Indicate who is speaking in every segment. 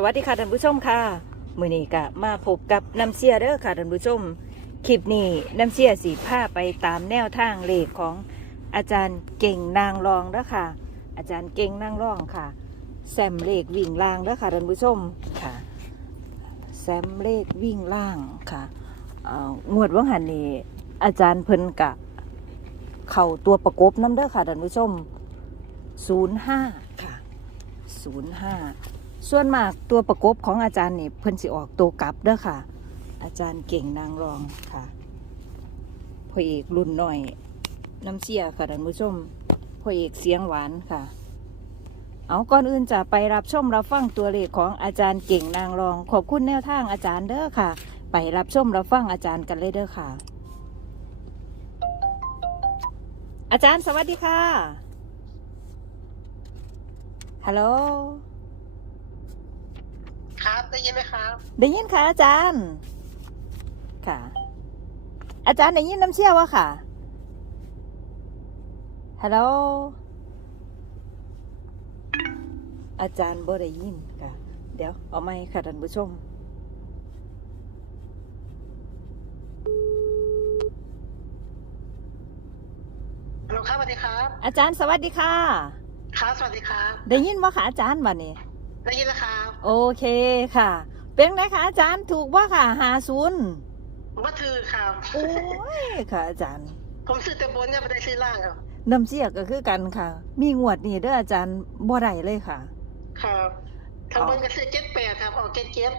Speaker 1: สวัสดีค่ะท่านผู้ชมค่ะมือนี้ก็มาพบกับน้ำเสียเด้อค่ะท่านผู้ชมคลิปนี้น้ำเสียสีผ้าไปตามแนวทางเลขของอาจารย์เก่งนางรองเด้อค่ะ อาจารย์เก่งนางรองค่ะแซมเลขวิ่งล่างเด้อค่ะท่านผู้ชมค่ะแซมเลขวิ่งล่างค่ะงวดว่างหันนี่อาจารย์เพิ่นกะ เข่าตัวประกบน้ำเด้อค่ะท่านผู้ชม05ค่ะ05 ส่วนมากตัวประกบของอาจารย์นี่เพิ่นสิออกตัวกลับเด้อค่ะ อาจารย์เก่งนางรองค่ะพ่อเอกรุ่นหน่อยน้ำเสียค่ะท่านผู้ชมพ่อเอกเสียงหวานค่ะ เอาก่อนอื่นจะไปรับชมรับฟังตัวเลขของอาจารย์เก่งนางรอง ขอบคุณแนวทางอาจารย์เด้อค่ะ ไปรับชมรับฟังอาจารย์กันเลยเด้อค่ะ อาจารย์สวัสดีค่ะฮัลโหล
Speaker 2: ได้ยินไหมครับ
Speaker 1: ได้ยินค่ะอาจารย์ ค่ะ อาจารย์ได้ยินน้ำเชี่ยววะค่ะ ฮัลโหล อาจารย์บ่ได้ยินค่ะ เดี๋ยวเอาไม้ค่ะท่านผู้ชม
Speaker 2: ฮัลโหลครับสวัสดีครับ
Speaker 1: อาจารย์สวัสดีค่ะ
Speaker 2: ครับ สวัสดีครับ
Speaker 1: ได้ยินว่าค่ะอาจารย์วันนี้
Speaker 2: ได้ยินแล้วครับ
Speaker 1: โอเคค่ะ เป็นไงคะอาจารย์ถูกว่าค่ะหาศูนย์
Speaker 2: ว่าถือครับ
Speaker 1: โอ้ยค่ะ อาจารย์
Speaker 2: ผมซื้อแต่บนเนี่ยไม่ได้ซื้อล่างครับ
Speaker 1: น้ำเสียก็คือกันค่ะ มีงวดนี่เด้ออาจารย์บ่ได้เลยค่ะ
Speaker 2: ครับทางบนก็ซื้อเจ็ดแปดครับออกเจ็ดเจ็ด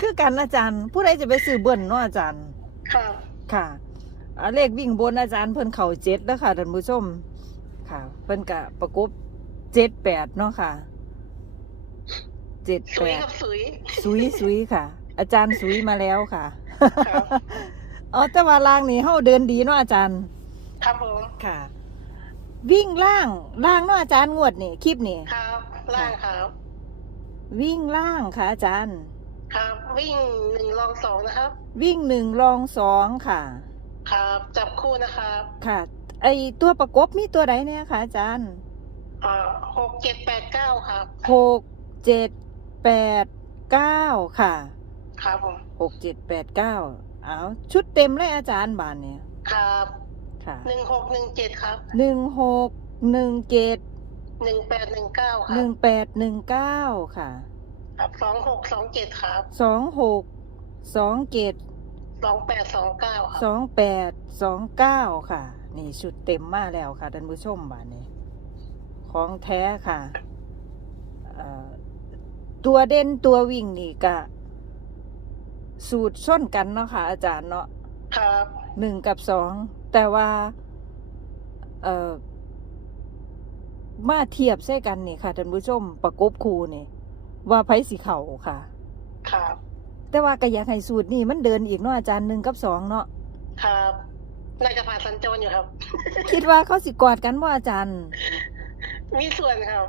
Speaker 1: คือกันอาจารย์ ผู้ใดจะไปซื้อเบิ้ลเนาะอาจารย์
Speaker 2: ครับ
Speaker 1: ค่ะอ่าเลขวิ่งบนอาจารย์เพิ่นเข่าเจ็ดแล้วค่ะท่านผู้ชม ค่ะ เพิ่นกะประกบเจ็ดแปดเนาะค่ะ เจ็ด
Speaker 2: สุ
Speaker 1: แป
Speaker 2: ย
Speaker 1: ด
Speaker 2: กับสุย
Speaker 1: สุยสุยค่ะ อาจารย์สุยมาแล้วค่ะ
Speaker 2: ครับ
Speaker 1: อ๋อแต่ว่าล่างนี่เฮาเดินดีเนาะอาจารย์
Speaker 2: ครับผม
Speaker 1: ค่ะ วิ่งล่างล่างเนาะอาจารย์งวดนี่คลิปนี่
Speaker 2: ครับล่างครับ
Speaker 1: วิ่งล่างค่ะ อาจารย์
Speaker 2: ครับ วิ่งหนึ่งรองสองนะครับ
Speaker 1: วิ่งหนึ่งรองสองค่ะ
Speaker 2: ครับ จับคู่นะครับ
Speaker 1: ค่ะ ไอตัวประกบมีตัวใดเนี่ยค่ะอาจารย์
Speaker 2: อ่าหกเจ็ดแปดเก้าครับ
Speaker 1: หกเจ็ด แปดเก้าค่ะ
Speaker 2: ครับผม
Speaker 1: หกเจ็ดแปดเก้าเอาชุดเต็มเลยอาจารย์บานเนี่ย
Speaker 2: ครับ
Speaker 1: ค่ะ
Speaker 2: หนึ่งหกหนึ่งเจ็ดครับ
Speaker 1: หนึ่งหกหนึ่งเจ็ด
Speaker 2: หนึ่งแปดหนึ่งเก้าค
Speaker 1: ห
Speaker 2: รั
Speaker 1: นึ่
Speaker 2: บ
Speaker 1: งแปดหนึ่งเก้าค่ะ
Speaker 2: ครับสองหกสองเจ็ดครับ
Speaker 1: สองหกสองเจ็ด
Speaker 2: สองแปดสองเก้าค
Speaker 1: ส
Speaker 2: รับ
Speaker 1: องแปดสองเก้าค่ะ นี่ชุดเต็มมาแล้วค่ะท่านผู้ชมบานนี้ของแท้ค่ะเอ่อ ตัวเด่นตัววิ่งนี่กะสูตรชนกันเนาะค่ะ อาจารย์เนาะ
Speaker 2: ครับ
Speaker 1: หนึ่งกับสองแต่ว่า เอ่อมาเทียบใส่กันนี่ค่ะท่านผู้ชมประกบคูนี่ ว่าไผสิเข่าค่ะ
Speaker 2: ครับ
Speaker 1: แต่ว่าก็อยากให้สูตรนี่มันเดินอีกเนาะอาจารย์หนึ่งกับสองเนาะ
Speaker 2: ครับน่าจะผ่านสัญจรอยู่ครับ
Speaker 1: คิดว่าเขาสิกอดกันว่าอาจารย์
Speaker 2: มีส่วนครับ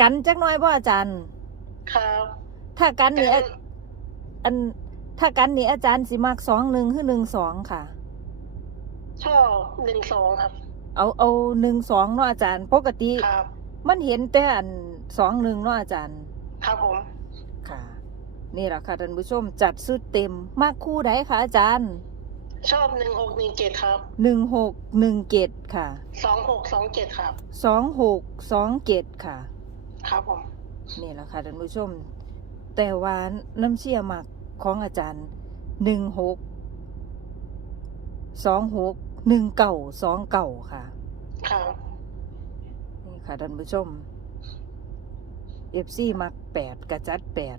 Speaker 1: กันจักหน้อยว่าอาจารย์
Speaker 2: ครับ
Speaker 1: ถ้ากันนี่
Speaker 2: แต่
Speaker 1: อะอันถ้ากันนี่อาจารย์สิมักสองหนึ่งหรือหนึ่งสองค่ะ
Speaker 2: ชอบหนึ่งสองครับ
Speaker 1: เอาเอาหนึ่งสองเนาะอาจารย์ปกติ
Speaker 2: ครับ
Speaker 1: มันเห็นแต่อันสองหนึ่งเนาะอาจารย์
Speaker 2: ครับผม
Speaker 1: ค่ะ นี่แหละค่ะท่านผู้ชมจัดสุดเต็มมากคู่ใดคะอาจารย์
Speaker 2: ชอบหนึ่งหกหนึ่งเจ็ดครับ
Speaker 1: หนึ่งหกหนึ่งเจ็ดค่ะ
Speaker 2: สองหกสองเจ็ดครับ
Speaker 1: สองหกสองเจ็ดค่ะ
Speaker 2: ครับผม
Speaker 1: นี่แหละค่ะท่านผู้ชม แต่ว่าน้ำเชี่ยหมักของอาจารย์หนึ่งหกสองหกหนึ่งเก่าสองเก่าค่ะ
Speaker 2: ครับ
Speaker 1: นี่ค่ะท่านผู้ชมเอฟซีมักแปดกระจัดแปด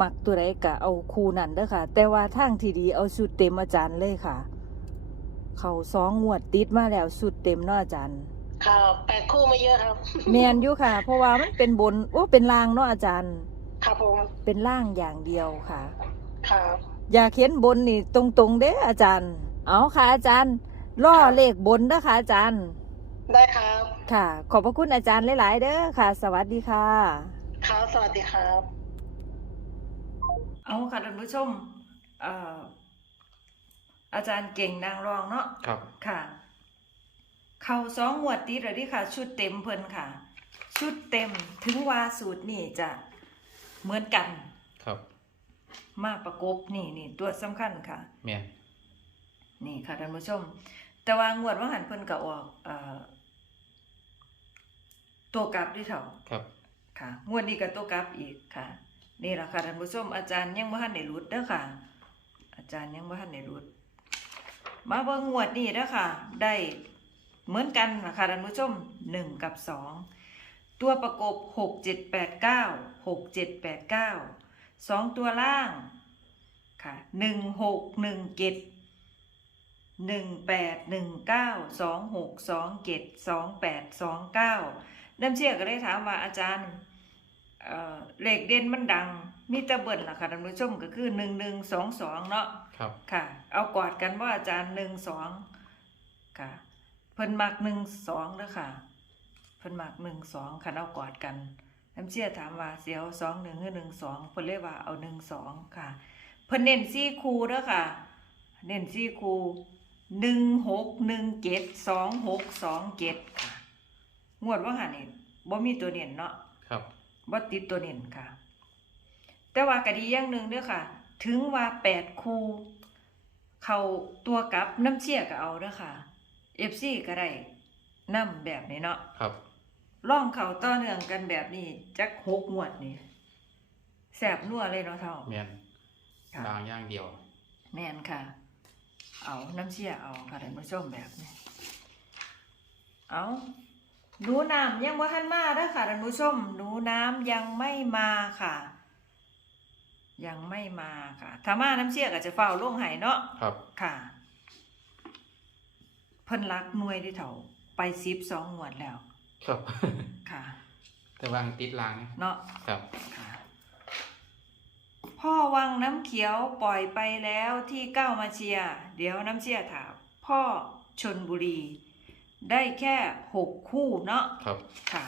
Speaker 1: มักตัวใดกะเอาคูนั่นเด้อค่ะ แต่ว่าทางที่ดีเอาสุดเต็มอาจารย์เลยค่ะ เขาสองงวดติดมาแล้วสุดเต็มเนาะอาจารย์
Speaker 2: ครับแปดคู่ไม่เยอะครับ
Speaker 1: แมนอยู่ค่ะ เพราะว่ามันเป็นบนโอ้เป็นล่างเนาะอาจารย์
Speaker 2: ครับผม
Speaker 1: เป็นล่างอย่างเดียวค่ะ
Speaker 2: ครับ
Speaker 1: อยากเห็นบนนี่ตรงๆเด้ออาจารย์ เอาค่ะอาจารย์ล่อเลขบนเด้อค่ะอาจารย์
Speaker 2: ได้ครับ
Speaker 1: ค่ะ ขอบพระคุณอาจารย์หลาย ๆ เด้อค่ะ สวัสดีค่ะ
Speaker 2: ครับสวัสดีครับ
Speaker 1: เอาค่ะท่านผู้ชมเอ่ออาจารย์เก่งนางรองเนาะ
Speaker 3: ครับ
Speaker 1: ค่ะ เข้าสองงวดติดแล้วดิค่ะ ชุดเต็มเพิ่นค่ะ ชุดเต็มถึงว่าสูตรนี่จะเหมือนกัน
Speaker 3: ครับ
Speaker 1: มาประกบนี่นี่ตัวสำคัญค่ะ
Speaker 3: แม่น
Speaker 1: นี่ค่ะท่านผู้ชม แต่ว่างวดว่าหันเพิ่นก็ออกเอ่อตัวกลับด้วยเถ่า
Speaker 3: ครับ
Speaker 1: ค่ะ งวดนี้ก็ตัวกลับอีกค่ะ นี่แหละค่ะท่านผู้ชมอาจารย์ยังบ่ทันได้รุดเด้อค่ะ อาจารย์ยังบ่ทันได้รุด มาเบิ่งงวดนี้เด้อค่ะ ได้ เหมือนกันนะคะท่านผู้ชมหนึ่งกับสองตัวประกบหกเจ็ดแปดเก้าหกเจ็ดแปดเก้าสองตัวล่างค่ะหนึ่งหกหนึ่งเจ็ดหนึ่งแปดหนึ่งเก้าสองหกสองเจ็ดสองแปดสองเก้าน้ำเชี่ยก็ได้ถามว่าอาจารย์เอ่อเลขเด่นมันดัง มีแตะเบิ่นล่ะค่ะท่านผู้ชมก็คือหนึ่งหนึ่งสองสองเนาะ
Speaker 3: ครับ
Speaker 1: ค่ะ เอากอดกันว่าอาจารย์หนึ่งสองค่ะ เพิ่นมักหนึ่งสองเด้อค่ะ เพิ่นมักหนึ่งสองคันเอากอดกันน้ำเชี่ยถามว่าเสียวสองหนึ่งหรือหนึ่งสองเพิ่นเลยว่าเอาหนึ่งสองค่ะ เพิ่นเน้นซี่คูเด้อค่ะ เน้นซี่คูหนึ่งหกหนึ่งเจ็ดสองหกสองเจ็ดค่ะ งวดว่าหันนี่บ่มีตัวเน้นเนาะ
Speaker 3: ครับ
Speaker 1: บ่ติดตัวเน้นค่ะ แต่ว่ากะดีอย่างหนึ่งเด้อค่ะ ถึงว่าแปดคู่เขาตัวกลับน้ำเชี่ยก็เอาเด้อค่ะ FC ก็ได้นำแบบนี้เนาะ
Speaker 3: ครับ
Speaker 1: ล่องเขาต่อเนื่องกันแบบนี้จักหกงวดนี่แสบนัวเลยเนาะเท่า
Speaker 3: แม่น
Speaker 1: ค่ะ
Speaker 3: บางอย่างเดียว
Speaker 1: แม่นค่ะ เอาน้ำเชี่ยเอาค่ะท่านผู้ชมแบบนี้ เอาหนูน้ำยังว่าทันมาเด้อค่ะท่านผู้ชมหนูน้ำยังไม่มาค่ะ ยังไม่มาค่ะถ้ามาน้ำเชี่ยก็จะเฝ้าลงไห้เนาะ
Speaker 3: ครับ
Speaker 1: ค่ะ เพิ่นรักหน่วยที่เถาไปซิบสองงวดแล้ว
Speaker 3: ครับ
Speaker 1: ค่ะ
Speaker 3: แต่วางติดลางนะ
Speaker 1: เนาะ
Speaker 3: ครับ
Speaker 1: ค่ะ พ่อวังน้ำเขียวปล่อยไปแล้วที่เก้ามาเชียร์เดี๋ยวน้ำเชียร์ถามพ่อชนบุรี ได้แค่หกคู่เนาะ
Speaker 3: ครับ
Speaker 1: ค่ะ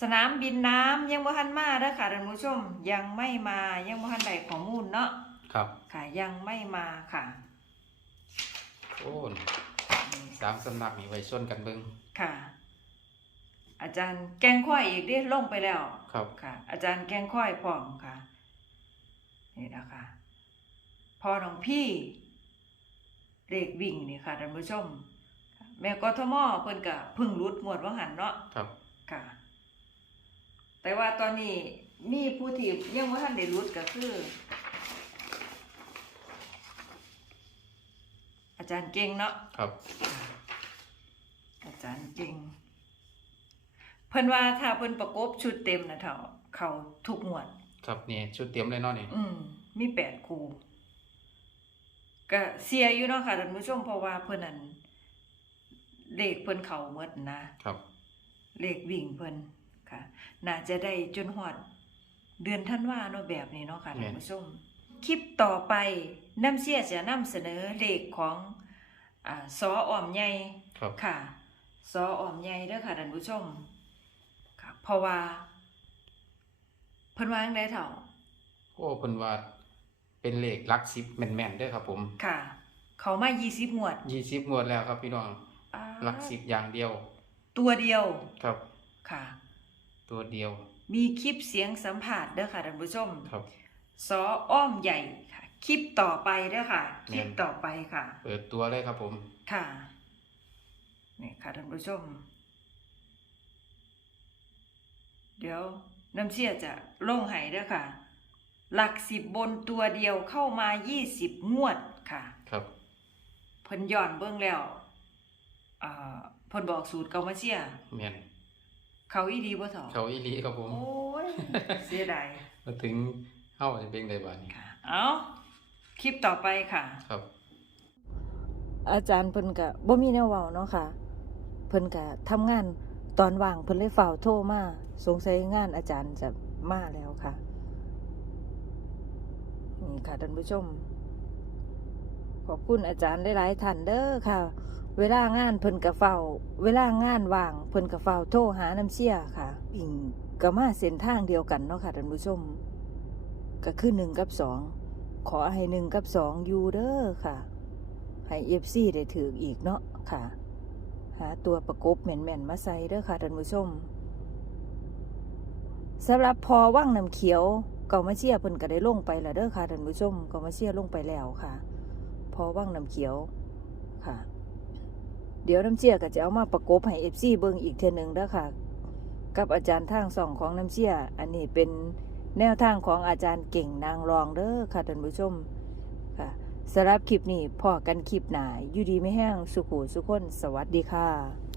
Speaker 1: สนามบินน้ำยังบ่ทันมาเด้อค่ะท่านผู้ชมยังไม่มายังบ่ทันได้ข้อมูลเนาะ
Speaker 3: ครับ
Speaker 1: ค่ะ ยังไม่มาค่ะ
Speaker 3: โอ้น สามสำนักนี่ไว้ชนกันเบิ่ง
Speaker 1: ค่ะ อาจารย์แกงข้อยอีกได้ลงไปแล้ว
Speaker 3: ครับ
Speaker 1: ค่ะ อาจารย์แกงค่อยพร้อมค่ะ นี่นะคะพอน้องพี่เลขวิ่งนี่ค่ะท่านผู้ชม แม่กทมเพิ่นก็เพึ่งรุดหมวดว่าหันเนาะ
Speaker 3: ครับ
Speaker 1: ค่ะ แต่ว่าตอนนี้มีผู้ที่ยังว่าท่านได้รุดก็คือ อา จารย์เก่งเนาะ
Speaker 3: ครับ
Speaker 1: อาจารย์เก่งเพิ่นว่าถ้าเพิ่นประกบชุดเต็มนะเถาเขาทุกงวด
Speaker 3: ครับนี่ชุดเตรียมเลยเนาะนี่
Speaker 1: อืมมีแปดคู่ก็เสียอยู่เนาะค่ะท่านผู้ชมเพราะว่าเพิ่นนั้นเลขเพิ่นเขาหมดนะครับ เลขวิ่งเพิ่นค่ะ น่าจะได้จนฮอด เดือนธันวาเนาะแบบนี้เนาะค่ะท่านผู้ชมคลิปต่อไปน้ำเสียจะนำเสนอเลขของ อ่าสออ้อมใหญ่
Speaker 3: ครับ
Speaker 1: ค่ะซอออมใหญ่เด้อค่ะท่านผู้ชมค่ะเพราะว่าเพิ่นว่าจั่งใดเถ่า
Speaker 3: โอ้เพิ่นว่าเป็นเลขหลักสิบแม่นๆเด้อครับ ผม
Speaker 1: ค่ะ เขามา20งวด
Speaker 3: ยี่สิบงวดแล้วครับพี่น้อง
Speaker 1: อ่า
Speaker 3: หลักสิบอย่างเดียว
Speaker 1: ตัวเดียว
Speaker 3: ครับ
Speaker 1: ค่ะ
Speaker 3: ตัวเดียว
Speaker 1: มีคลิปเสียงสัมภาษณ์เด้อค่ะท่านผู้ชม
Speaker 3: ครับ
Speaker 1: ซออ้อมใหญ่ค่ะ คลิปต่อไปเด้อค่ะ คลิป
Speaker 3: แม่น
Speaker 1: ต่อไปค่ะ
Speaker 3: เปิดตัวเลยครับผม
Speaker 1: ค่ะ นี่ค่ะท่านผู้ชม เดี๋ยวน้ำเชี่ยจะลงให้เด้อค่ะ หลักสิบบนตัวเดียวเข้ามายี่สิบงวดค่ะ
Speaker 3: ครับ
Speaker 1: เพิ่นย้อนเบิ่งแล้วอ่าเพิ่นบอกสูตรเกามาเชีย
Speaker 3: แม่น
Speaker 1: เขาอีดีบ่ถอ
Speaker 3: เขาอีหลีครับผม
Speaker 1: โอ้ย เสียดาย
Speaker 3: มาถึงเฮาจะเป็นได้บัดนี้
Speaker 1: ค่ะ เอา คลิปต่อไปค่ะ
Speaker 3: ครับ
Speaker 1: อาจารย์เพิ่นก็บ่มีแนวเว้าเนาะค่ะ เพิ่นก็ทำงานตอนว่างเพิ่นเลยเฝ้าโทรมาสงสัยงานอาจารย์จะมาแล้วค่ะนี่ค่ะท่านผู้ชม ขอบคุณอาจารย์หลายๆท่านเด้อค่ะ เวลางานเพิ่นก็เฝ้า เวลางานว่างเพิ่นก็เฝ้าโทรหาน้ำเชี่ยค่ะอิงก็มาเส้นทางเดียวกันเนาะค่ะท่านผู้ชม ก็คือหนึ่งกับสอง ขอให้หนึ่งกับสองอยู่เด้อค่ะ ให้เอฟซีได้ถืออีกเนาะค่ะ หาตัวประกบแม่นๆมาใส่เด้อค่ะท่านผู้ชมสำหรับพอว่างน้ำเขียวเกามาเชียเพิ่นก็ได้ลงไปแล้วเด้อค่ะท่านผู้ชมเกามาเชียลงไปแล้วค่ะ พอว่างน้ำเขียวค่ะ เดี๋ยวน้ำเชียก็จะเอามาประกบให้เอฟซีเบิ่งอีกเทนึงเด้อค่ะ กับอาจารย์ทางสองของน้ำเชียอันนี้เป็น แนวทางของอาจารย์เก่งนางรองเด้อค่ะท่านผู้ชมค่ะสำหรับคลิปนี้พอกันคลิปหนาอยู่ดีไม่แห้งสุขุสุขคนสวัสดีค่ะ